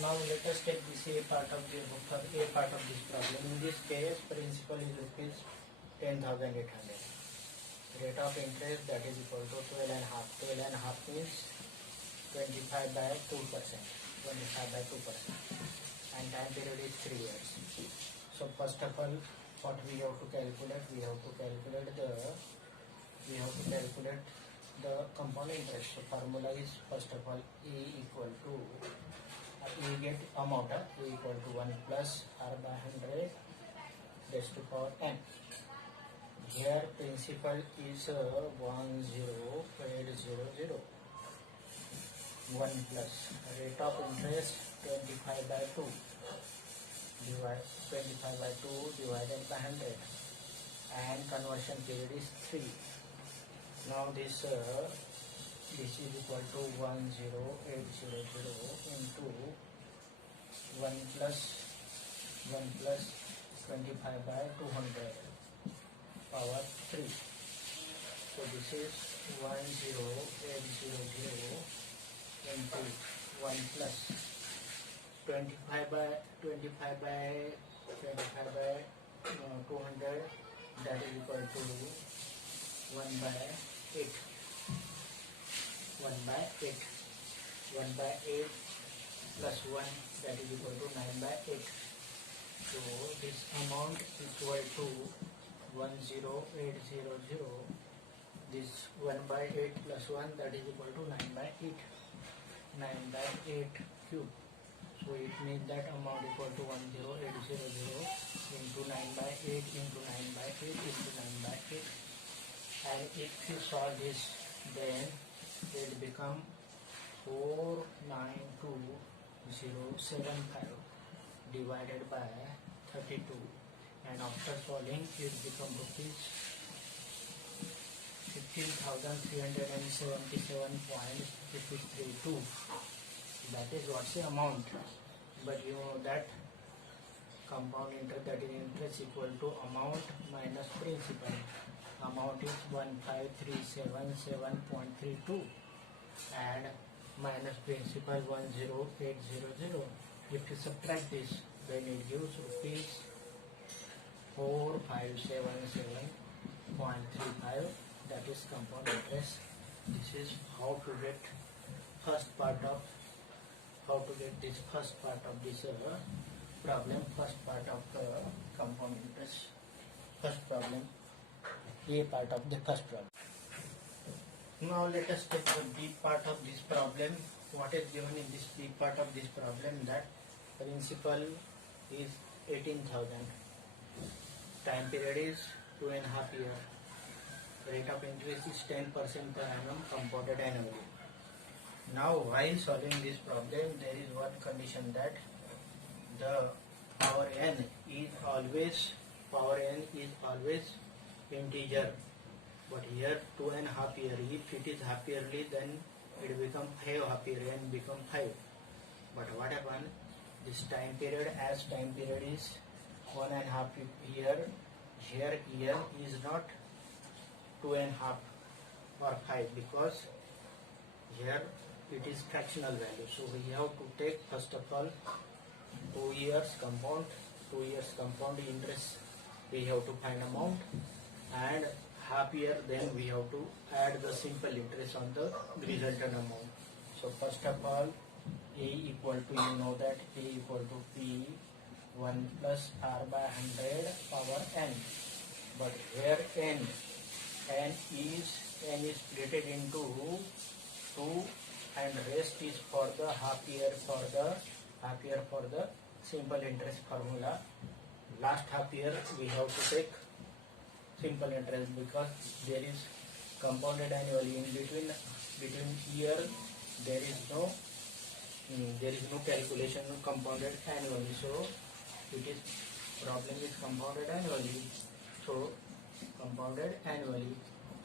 Now let us take this A part of the A part of this problem. In this case, principal is rupees 10,800. Rate of interest that is equal to 12 and half. 12 and half means 25 by 2%. 25 by 2%. And time period is 3 years. So first of all, what we have to calculate? We have to calculate the compound interest. So formula is first of all E equal to we get amount A equal to 1 plus R by 100 raised to power n. Here principal is 10800. 1 plus rate of interest 25 by 2 divided by 100 and conversion period is 3. Now this is equal to 10800 into 1 plus 25 by 200 power 3. So this is 10800 into 1 plus 25 by 200 that is equal to 1 by 8. 1 by 8 plus 1 that is equal to 9 by 8. So this amount equal to 10800. This 1 by 8 plus 1 that is equal to 9 by 8. 9 by 8 cube. So it means that amount equal to 10800 into 9 by 8 into 9 by 8 into 9 by 8. And if you solve this, then it become 492075 divided by 32, and after solving it become rupees 15,377.632. That is what's the amount. But you know that compound interest, that is interest equal to amount minus principal. Amount is 15,377.32 and minus principal 10800. If you subtract this, then it gives rupees 4577.35. That is compound interest. This is how to get first part of this problem, first part of the compound interest, first problem, A part of the first problem. Now let us take the B part of this problem. What is given in this B part of this problem? That principal is 18,000. Time period is 2.5 years. Rate of interest is 10% per annum compounded annually. Now while solving this problem, there is one condition that the power n is always integer. But here 2.5 years. If it is half yearly, then it become 5 half year and become 5. But what happened? This time period, as time period is 1.5 year, here year is not 2.5 or 5, because here it is fractional value. So we have to take first of all 2 years compound interest. We have to find amount, and half year, then we have to add the simple interest on the resultant amount. So first of all, A equal to, you know that A equal to P 1 plus R by 100 power n. But here n is splitted into 2, and rest is for the half year for the simple interest formula. Last half year we have to take simple interest, because there is compounded annually. In between year there is no calculation compounded annually. So it is problem is compounded annually. So compounded annually.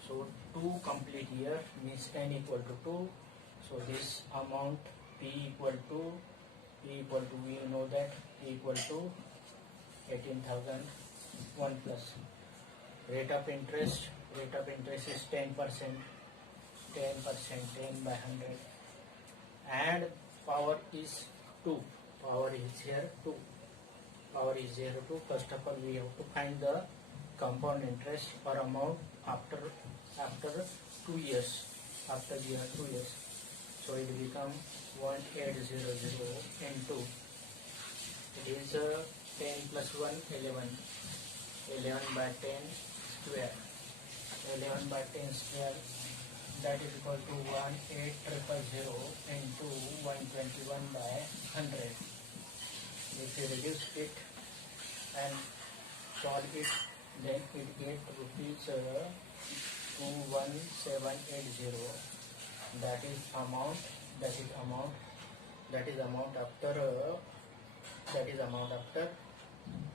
So 2 complete year means n equal to 2. So this amount P equal to we know that P equal to 18,000. 1 plus rate of interest is 10%, 10 by 100, and power is 2. Our is here 2. Our is here 2. First of all, we have to find the compound interest or amount after 2 years. After 2 years. So it become 1800 into, it is 10 plus 1, 11. 11 by 10 square. 11 by 10 square, that is equal to 1800 into 121 by 100. If you reduce it and solve it, then it get rupees 21780. That is amount after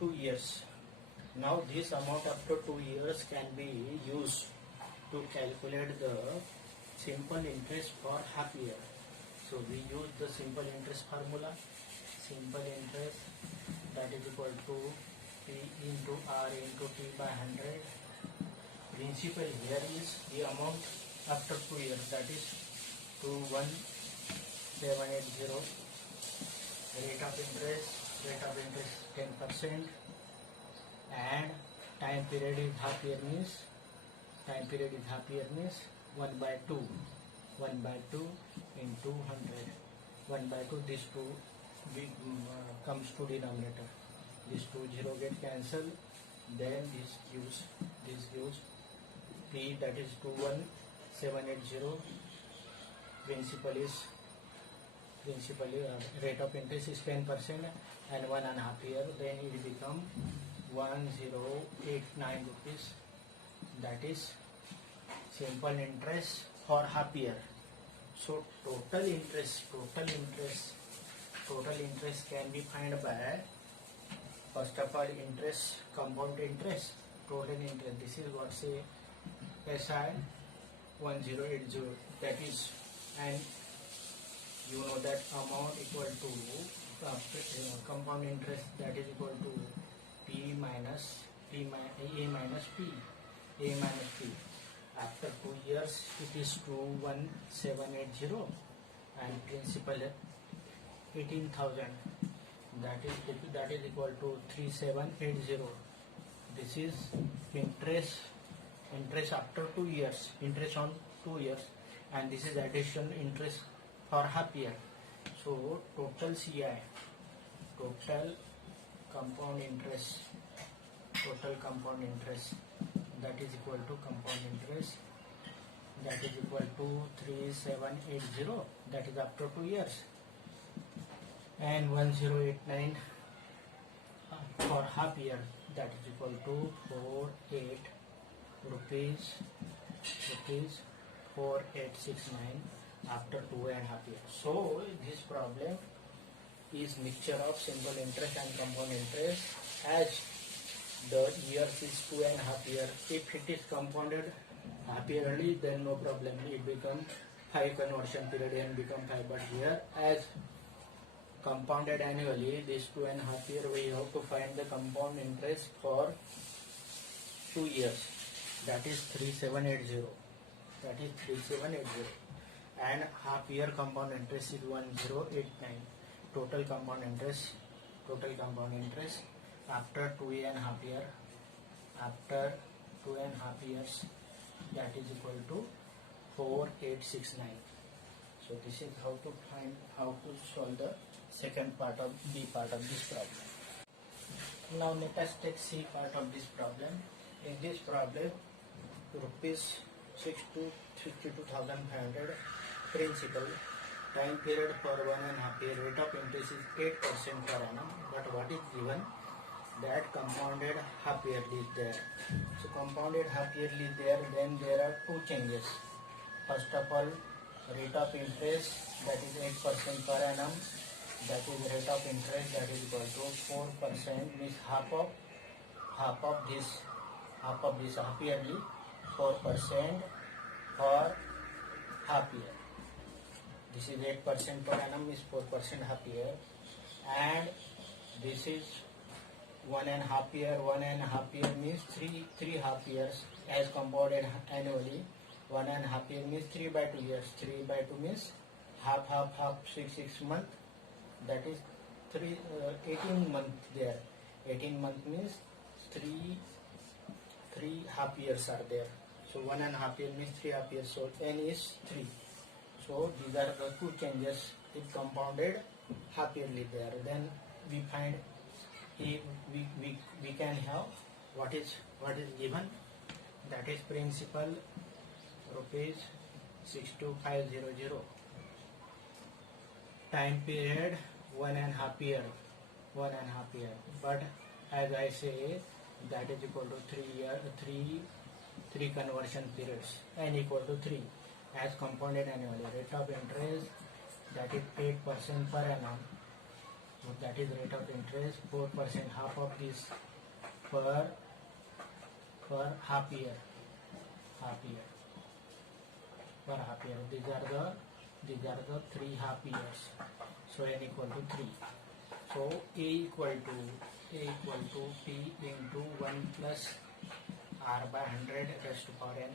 2 years. Now this amount after 2 years can be used to calculate the simple interest for half year. So we use the simple interest formula. Simple interest, that is equal to P into R into T by 100. Principal here is the amount after 2 years, that is 21780. Rate of interest 10%, and time period is half year means 1 by 2 into 100. 1 by 2, this 2 comes to denominator. This 2 0 get cancelled. Then this gives P, that is 21780. Principal rate of interest is 10% and 1.5 year. Then it become 1089 rupees. That is simple interest for half year. So total interest can be found by, first of all, interest, compound interest, total interest. This is what say SI 1080. That is, and you know that amount equal to compound interest, that is equal to A minus P. After 2 years, it is 21780, and principal 18,000. That is equal to 3780. This is interest after 2 years, interest on 2 years, and this is additional interest for half year. So total CI, total compound interest, that is equal to compound interest, that is equal to 3780, that is after 2 years, and 1089 for half year, that is equal to 48 rupees 4869 after 2.5 years. So this problem is mixture of simple interest and compound interest. As the years is 2.5 years, if it is compounded half yearly, then no problem, it become 5 conversion period and become 5. But here, as compounded annually, this 2.5 year, we have to find the compound interest for 2 years, that is 3780. And half year compound interest is 1089. Total compound interest after 2.5 years, that is equal to 4869. So this is how to solve the second part of B part of this problem. Now let us take C part of this problem. In this problem, rupees 62,500 principal, time period for 1.5 year, rate of interest is 8% per annum. But what is given? That compounded half yearly is there. So compounded half yearly is there, then there are two changes. First of all, rate of interest, that is 8% per annum. That is rate of interest, that is equal to 4%, means half of this half yearly, 4% for half year. This is 8% per annum, is 4% half year, and this is 1.5 year. 1.5 year means three half years as compounded annually. 1.5 year means 3 by 2 years. 3 by 2 means half 6 months. That is 18 month there. 18 month means three half years are there. So 1.5 year means 3.5 years. So n is 3. So these are the two changes. If compounded half yearly there, then we find we can have what is given, that is principal rupees 62500, time period 1.5 year, but as I say that is equal to 3 year, three conversion periods, n equal to 3 as compounded annually. Rate of interest, that is 8% per annum. So that is rate of interest, 4%, half of this per half year. These are the 3 half years. So n equal to 3. So A equal to P into 1 plus R by 100 raised to power n.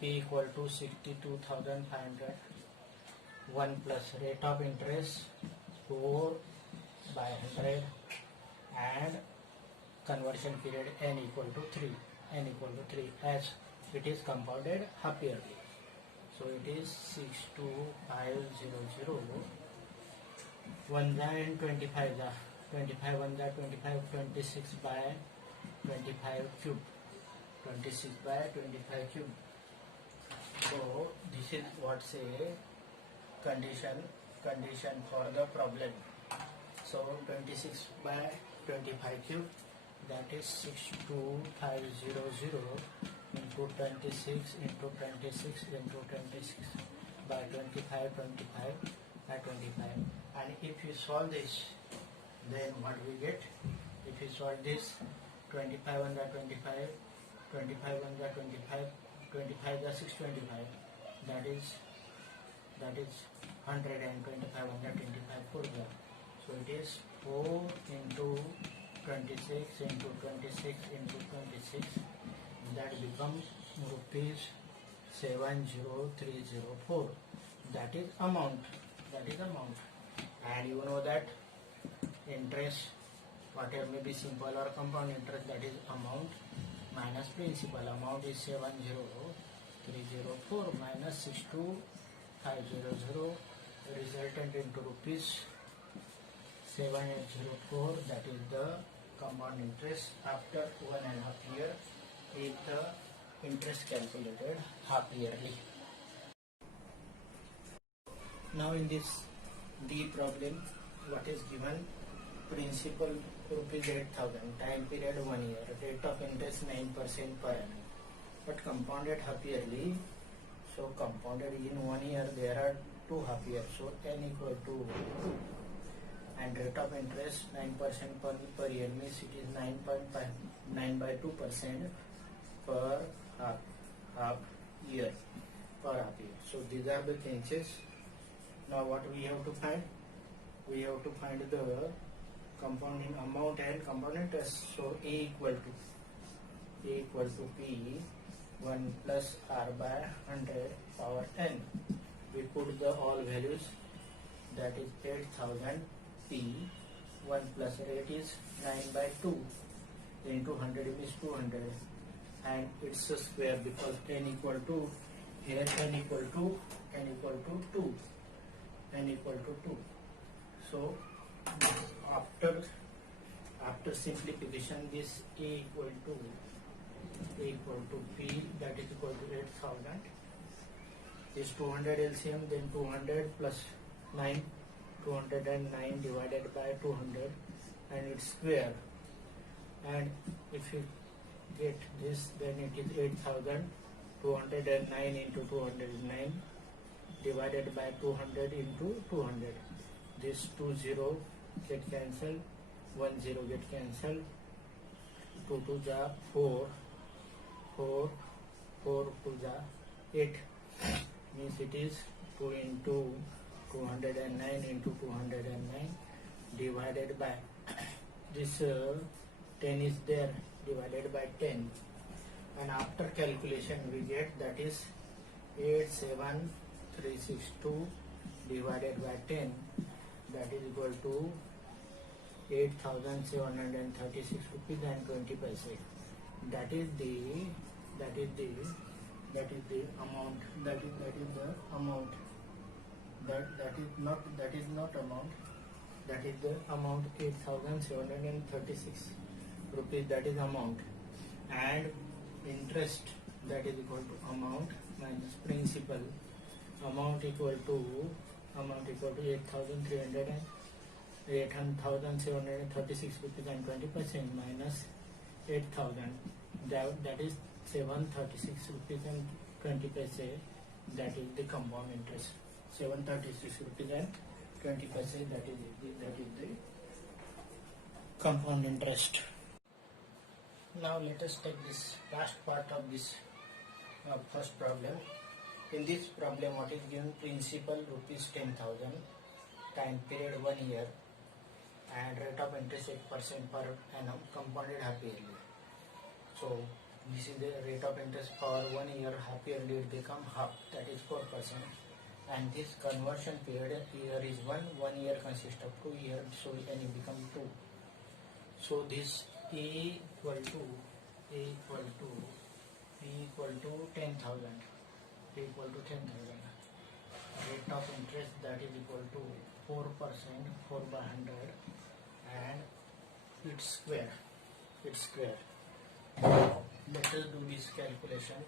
P equal to 62,500. 1 plus rate of interest 4 by 100 and conversion period n equal to 3. As it is compounded half yearly. So it is 62500. 1 and 25 1 25, 26 by 25 cube. 26 by 25 cube. So this is what say condition for the problem. So 26 by 25 cube, that is 62500 into 26 into 26 into 26 by 25 by 25. And if you solve this, then what we get? If you solve this, 25 under 25, 25 under 25, 25 the 625, that is 125 under 25 further. So it is 4 into 26 into 26 into 26, that becomes rupees 70304. That is amount. And you know that interest, whatever may be simple or compound interest, that is amount minus principal. Amount is 70304 minus 62500, resultant into rupees 7804. That is the compound interest after 1.5 year, if the interest calculated half yearly. Now in this D problem, what is given? Principal rupees 8,000, time period 1 year, rate of interest 9% per annum, but compounded half yearly. So compounded in 1 year there are 2 half years, so n equal to, and rate of interest 9% per year means it is 9 by 2% per half year. So these are the changes. Now what we have to find? We have to find the compounding amount and compound interest. So A equal to P 1 plus R by 100 power n. We put the all values, that is 8,000 P 1 plus rate is 9 by 2 into 100 is 200, and it's a square because n equal to, here n equal to 2. So after simplification, this A equal to P, that is equal to 8,000. This 200 LCM, then 200 plus 9, 209 divided by 200, and it's square. And if you get this, then it is 8,000. 209 into 209 divided by 200 into 200. This 20 get cancelled, 10 get cancelled, 2 2 ja 4, 4 2 ja 8, means it is 2 into 209 into 209 divided by this 10 is there, divided by 10, and after calculation we get, that is 87362 divided by 10, that is equal to 8,736 rupees and 20 paise. That is the amount. That is the amount. That is not amount. That is the amount 8,736 rupees. That is amount, and interest, that is equal to amount minus principal. Amount equal to 8,736 rupees and 20% minus 8,000. That is 736 rupees and 20 paise. That is the compound interest. 736 rupees and 20 paise. That is the compound interest. Now let us take this last part of this first problem. In this problem, what is given? Principal rupees 10,000, time period 1 year, and rate of interest 8% per annum, compounded half yearly. So this is the rate of interest for 1 year. Half yearly it become half, that is 4%. And this conversion period here is 1 year consists of 2 years, so it can become 2. So this A equal to 10,000. Equal to 10,000. Rate of interest, that is equal to 4%, 4 by 100, and its square. Let us do this calculation.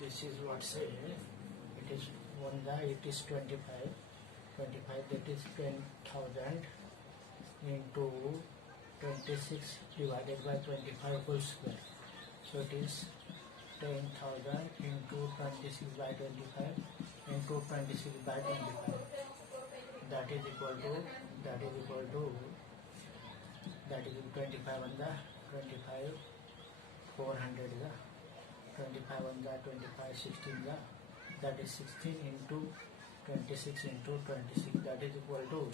This is what say. It is 25. That is 10,000 into 26 divided by 25 whole square. So it is 10,000 into 26 by 25 into 26 by 25. That is equal to 25 on the 25, 400 the 25 on the 25, 16 the, that is 16 into 26 into 26, that is equal to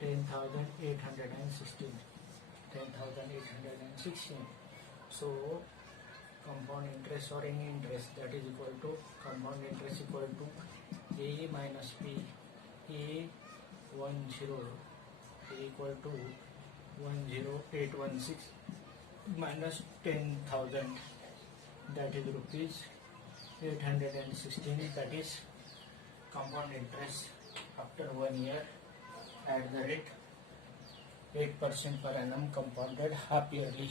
10,816. 10,816. So compound interest or any interest, that is equal to compound interest equal to A minus P. A 10 equal to 10816 minus 10,000, that is rupees 816. That is compound interest after 1 year at the rate 8% per annum, compounded half yearly.